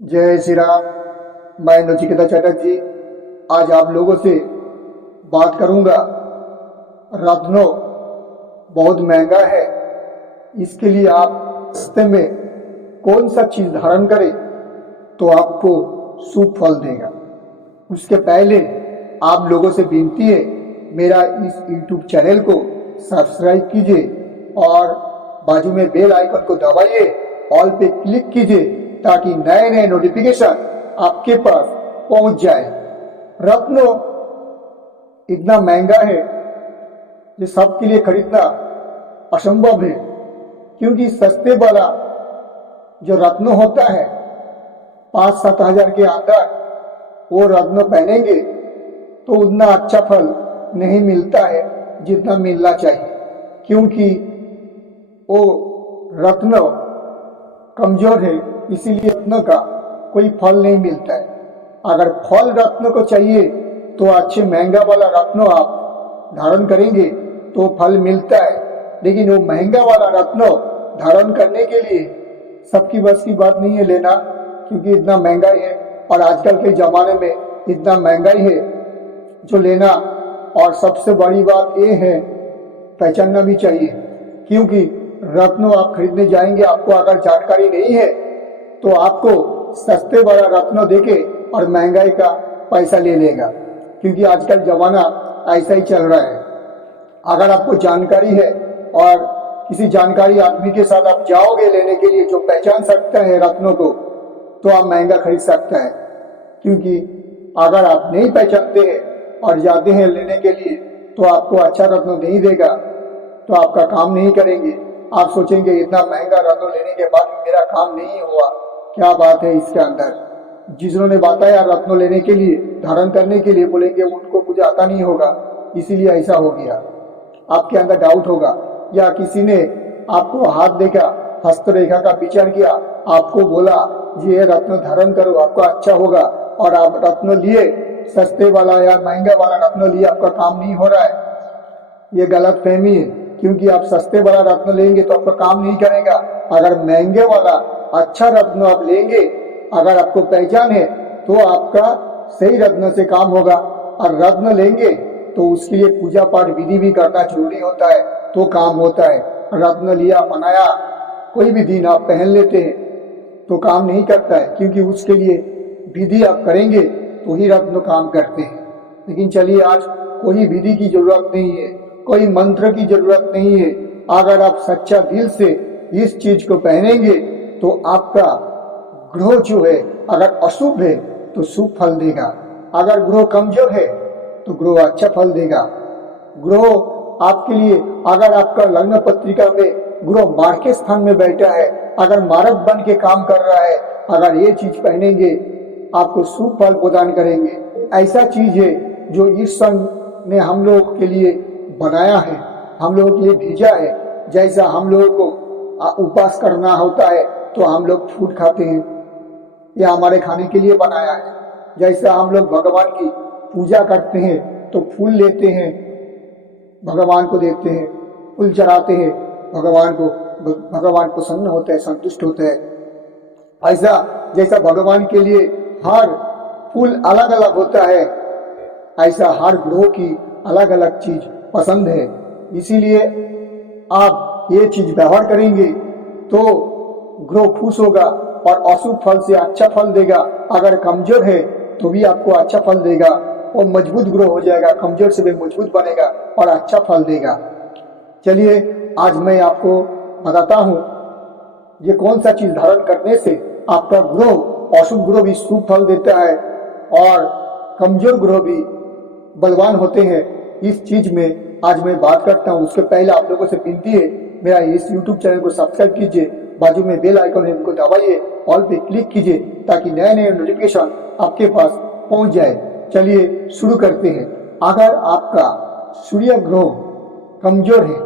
जय श्री राम। मैं नचिकेता चटर्जी आज आप लोगों से बात करूंगा। रत्नो बहुत महंगा है, इसके लिए आप सस्ते में कौन सा चीज धारण करें तो आपको शुभ फल देगा। उसके पहले आप लोगों से विनती है, मेरा इस YouTube चैनल को सब्सक्राइब कीजिए और बाजू में बेल आइकन को दबाइए, ऑल पे क्लिक कीजिए ताकि नए नए नोटिफिकेशन आपके पास पहुंच जाए। रत्नो इतना महंगा है कि सबके लिए खरीदना असंभव है, क्योंकि सस्ते वाला जो रत्नो होता है 5-7 हजार के अंदर वो रत्नो पहनेंगे तो उतना अच्छा फल नहीं मिलता है जितना मिलना चाहिए, क्योंकि वो रत्नो कमजोर है, इसीलिए रत्न का कोई फल नहीं मिलता है। अगर फल रत्न को चाहिए तो अच्छे महंगा वाला रत्नो आप धारण करेंगे तो फल मिलता है, लेकिन वो महंगा वाला रत्नो धारण करने के लिए सबकी बस की बात नहीं है लेना, क्योंकि इतना महंगाई है और आजकल के ज़माने में इतना महंगाई है जो लेना। और सबसे बड़ी बात ये है, पहचानना भी चाहिए, क्योंकि रत्नो आप खरीदने जाएंगे, आपको अगर जानकारी नहीं है तो आपको सस्ते वाला रत्नो देके और महंगाई का पैसा ले लेगा, क्योंकि आजकल जमाना ऐसा ही चल रहा है। अगर आपको जानकारी है और किसी जानकारी आदमी के साथ आप जाओगे लेने के लिए जो पहचान सकता है रत्नों को, तो आप महंगा खरीद सकता है। क्योंकि अगर आप नहीं पहचानते हैं और जाते हैं लेने के लिए तो आपको अच्छा रत्न नहीं देगा तो आपका काम नहीं करेंगे। आप सोचेंगे इतना महंगा रत्न लेने के बाद मेरा काम नहीं हुआ, क्या बात है इसके अंदर। जिन्होंने बताया रत्न लेने के लिए, धारण करने के लिए, बोलेंगे उनको मुझे आता नहीं होगा इसीलिए ऐसा हो गया। आपके अंदर डाउट होगा, या किसी ने आपको हाथ देखा, हस्तरेखा का विचार किया, आपको बोला ये रत्न धारण करो आपको अच्छा होगा, और आप रत्न लिए, सस्ते वाला या महंगा वाला रत्न लिए, आपका काम नहीं हो रहा है। ये गलत फहमी है, क्योंकि आप सस्ते वाला रत्न लेंगे तो आपका काम नहीं करेगा। अगर महंगे वाला अच्छा रत्न आप लेंगे, अगर आपको पहचान है तो आपका सही रत्न से काम होगा। और रत्न लेंगे तो उसके लिए पूजा पाठ विधि भी करना जरूरी होता है, तो काम होता है। रत्न लिया, बनाया, कोई भी दिन आप पहन लेते हैं तो काम नहीं करता है, क्योंकि उसके लिए विधि आप करेंगे तो ही रत्न काम करते हैं। लेकिन चलिए, आज कोई विधि की जरूरत नहीं है, कोई मंत्र की जरूरत नहीं है। अगर आप सच्चा दिल से इस चीज को पहनेंगे तो आपका ग्रह जो है, अगर अशुभ है तो शुभ फल देगा, अगर ग्रह कमजोर है तो ग्रह अच्छा फल देगा। ग्रह आपके लिए, अगर आपका लग्न पत्रिका में ग्रह मार्ग के स्थान में बैठा है, अगर मारक बन के काम कर रहा है, अगर ये चीज पहनेंगे आपको शुभ फल प्रदान करेंगे। ऐसा चीज है जो ईश्वर ने हम लोग के लिए बनाया है, हम लोगों के लिए भेजा है। जैसा हम लोगों को उपवास करना होता है तो हम लोग फूड खाते हैं, यह हमारे खाने के लिए बनाया है। जैसा हम लोग भगवान की पूजा करते हैं तो फूल लेते हैं, भगवान को देते हैं, फूल चढ़ाते हैं, भगवान प्रसन्न होता है, संतुष्ट होता है। ऐसा जैसा भगवान के लिए हर फूल अलग अलग होता है, ऐसा हर ग्रह की अलग अलग चीज पसंद है। इसीलिए आप ये चीज व्यवहार करेंगे तो ग्रह खुश होगा और अशुभ फल से अच्छा फल देगा। अगर कमजोर है तो भी आपको अच्छा फल देगा, और मजबूत ग्रह हो जाएगा, कमजोर से भी मजबूत बनेगा और अच्छा फल देगा। चलिए, आज मैं आपको बताता हूँ ये कौन सा चीज धारण करने से आपका ग्रह, अशुभ ग्रह भी शुभ फल देता है और कमजोर ग्रह भी बलवान होते हैं। इस चीज में आज मैं बात करता हूँ। उसके पहले आप लोगों से विनती है, मेरा इस YouTube चैनल को सब्सक्राइब कीजिए, बाजू में बेल आइकन है उनको दबाइए, ऑल पे क्लिक कीजिए ताकि नए नए नोटिफिकेशन आपके पास पहुंच जाए। चलिए शुरू करते हैं। अगर आपका सूर्य ग्रह कमजोर है,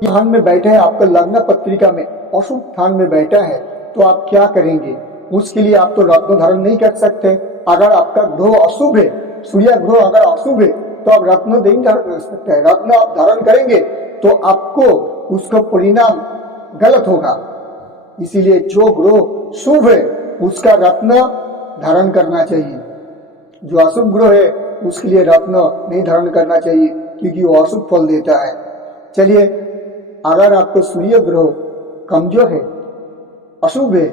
स्थान में बैठा है, आपका लग्न पत्रिका में अशुभ स्थान में बैठा है, तो आप क्या करेंगे? उसके लिए आप तो रत्न धारण नहीं कर सकते। अगर आपका ग्रह अशुभ है, सूर्य ग्रह अगर अशुभ है तो आप रत्न नहीं धारण कर सकते हैं। रत्न आप धारण करेंगे तो आपको उसका परिणाम गलत होगा। इसीलिए जो ग्रह शुभ है उसका रत्न धारण करना चाहिए। जो अशुभ ग्रह है उसके लिए रत्न नहीं धारण करना चाहिए, क्योंकि वो अशुभ फल देता है। चलिए, अगर आपको सूर्य ग्रह कमजोर है, अशुभ है,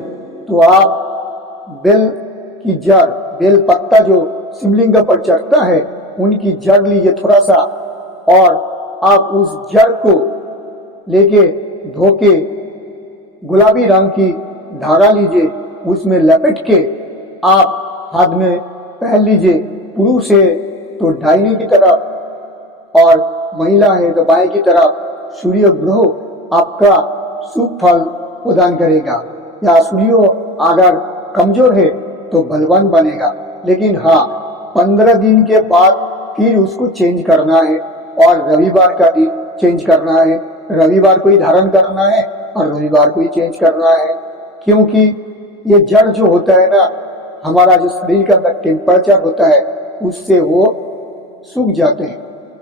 तो आप बेल की जड़, बेल पत्ता जो शिवलिंग पर चढ़ता है, उनकी जड़ लीजिए थोड़ा सा, और आप उस जड़ को लेके धो के गुलाबी रंग की धागा लीजिए, उसमें लपेट के आप हाथ में पहन लीजिए। पुरुष है तो दाहिने की तरफ और महिला है तो बाएं की तरफ। सूर्य ग्रह आपका शुभ फल प्रदान करेगा। या सूर्य अगर कमजोर है तो बलवान बनेगा, लेकिन हाँ, 15 दिन के बाद फिर उसको चेंज करना है, और रविवार का दिन चेंज करना है। रविवार को ही धारण करना है और रविवार को ही चेंज करना है, क्योंकि ये जड़ जो होता है ना, हमारा जो शरीर का अंदर टेम्परेचर होता है, उससे वो सूख जाते हैं।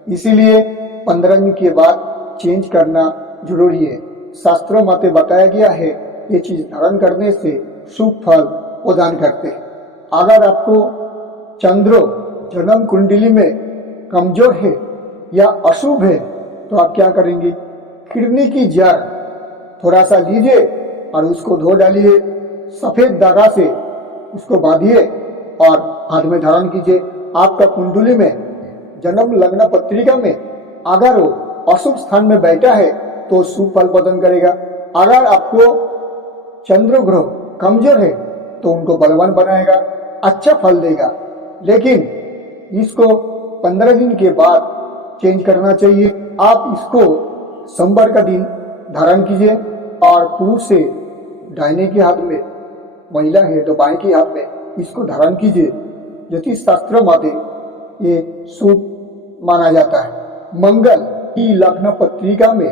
इसीलिए 15 दिन के बाद चेंज करना जरूरी है। शास्त्रों में बताया गया है ये चीज धारण करने से शुभ फल प्रदान करते हैं। अगर आपको चंद्र जन्म कुंडली में कमजोर है या अशुभ है, तो आप क्या करेंगे? किडनी की जड़ थोड़ा सा लीजिए और उसको धो डालिए, सफेद धागा से उसको बांधिए और हाथ में धारण कीजिए। आपका कुंडली में, जन्म लग्न पत्रिका में अगर वो अशुभ स्थान में बैठा है तो शुभ फल प्रदान करेगा। अगर आपको चंद्र ग्रह कमजोर है तो उनको बलवान बनाएगा, अच्छा फल देगा। लेकिन इसको 15 दिन के बाद चेंज करना चाहिए। आप इसको सोमवार का दिन धारण कीजिए, और पुरुष से दाहिने के हाथ में, महिला है तो बाएं के हाथ में इसको धारण कीजिए। ज्योतिष शास्त्र में ये शुभ माना जाता है। मंगल की लग्न पत्रिका में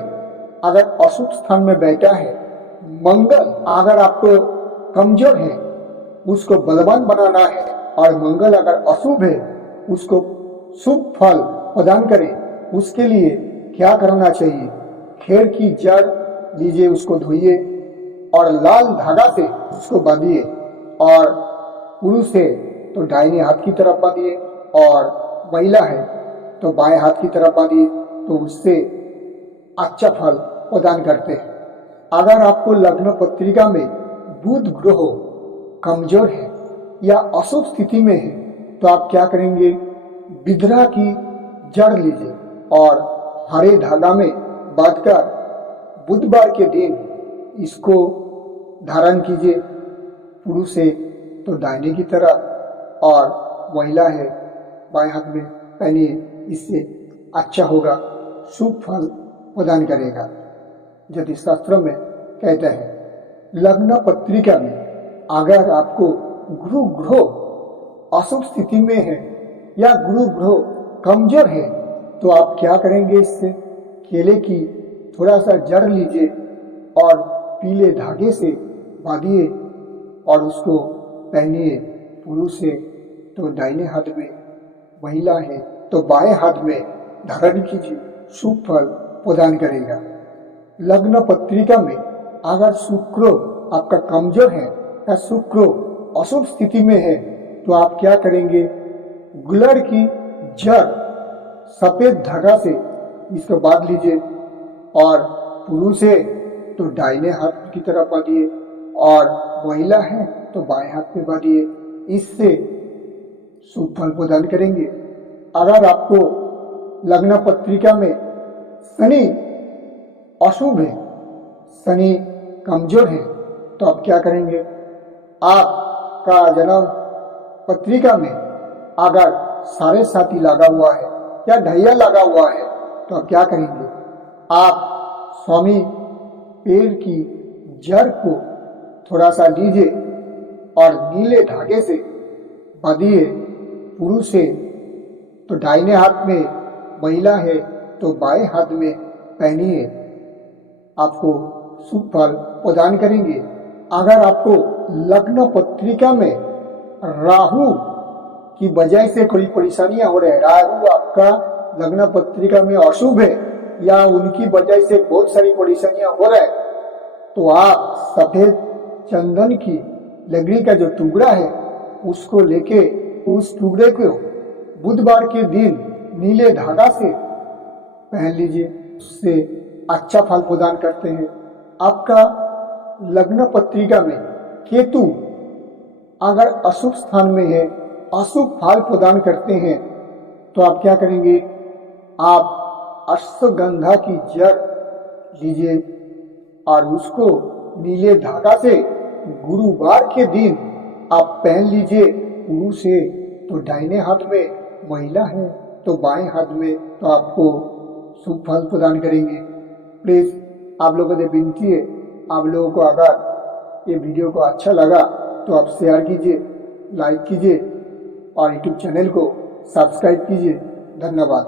अगर अशुभ स्थान में बैठा है, मंगल अगर आपको कमजोर है उसको बलवान बनाना है, और मंगल अगर अशुभ है उसको शुभ फल प्रदान करे। उसके लिए क्या करना चाहिए? खेर की जड़ लीजिए, उसको धोइए और लाल धागा से उसको बांधिए, और पुरुष है तो दाहिने हाथ की तरफ बांधिए और महिला है तो बाएं हाथ की तरफ बांधिए, तो उससे अच्छा फल प्रदान करते हैं। अगर आपको लग्न पत्रिका में बुध ग्रह कमजोर है या अशुभ स्थिति में है, तो आप क्या करेंगे? बिदरा की जड़ लीजिए और हरे धागा में बांधकर बुधवार के दिन इसको धारण कीजिए। पुरुष है तो दाहिने की तरफ और महिला है बाएं हाथ में पहनिए, इससे अच्छा होगा, शुभ फल प्रदान करेगा। ज्योतिष शास्त्र में कहते हैं लग्न पत्रिका में अगर आपको गुरु ग्रह अशुभ स्थिति में है या गुरु ग्रह कमजोर है, तो आप क्या करेंगे? इससे केले की थोड़ा सा जड़ लीजिए और पीले धागे से बांधिए और उसको पहनिए। पुरुष है तो दाहिने हाथ में, महिला है तो बाएं हाथ में धारण कीजिए, शुभ फल प्रदान करेगा। लग्न पत्रिका में अगर शुक्र आपका कमजोर है या शुक्र अशुभ स्थिति में है, तो आप क्या करेंगे? गुलड़ की जड़ सफेद धागा से इसको बांध लीजिए, और पुरुष है तो दाहिने हाथ की तरफ बांधिए और महिला है तो बाएं हाथ में बांधिए। इससे शुभ फल प्रदान करेंगे। अगर आपको लग्न पत्रिका में शनि अशुभ है, शनि कमजोर है, तो आप क्या करेंगे? आपका जन्म पत्रिका में अगर साढ़े साथी लगा हुआ है या ढैया लगा हुआ है, तो आप क्या करेंगे? आप स्वामी पेड़ की जड़ को थोड़ा सा लीजिए और नीले धागे से बांधिए। पुरुष है तो दाहिने हाथ में, महिला है तो बाएं हाथ में पहनिए, आपको शुभ फल प्रदान करेंगे। अगर आपको लग्न पत्रिका में राहु की वजह से कोई परेशानियां हो रही है, राहु आपका लग्न पत्रिका में अशुभ है या उनकी वजह से बहुत सारी परेशानियां हो रहा है, तो आप सफेद चंदन की लकड़ी का जो टुकड़ा है उसको लेके उस टुकड़े को बुधवार के दिन नीले धागा से पहन लीजिए, उससे अच्छा फल प्रदान करते हैं। आपका लग्न पत्रिका में केतु अगर अशुभ स्थान में है, अशुभ फल प्रदान करते हैं, तो आप क्या करेंगे, आप अश्वगंधा की जड़ लीजिए और उसको नीले धागा से गुरुवार के दिन आप पहन लीजिए। पुरुष है तो दाहिने हाथ में, महिला है तो बाएं हाथ में, तो आपको शुभ फल प्रदान करेंगे। प्लीज आप लोगों से विनती है, आप लोगों को अगर ये वीडियो को अच्छा लगा तो आप शेयर कीजिए, लाइक कीजिए और यूट्यूब चैनल को सब्सक्राइब कीजिए। धन्यवाद।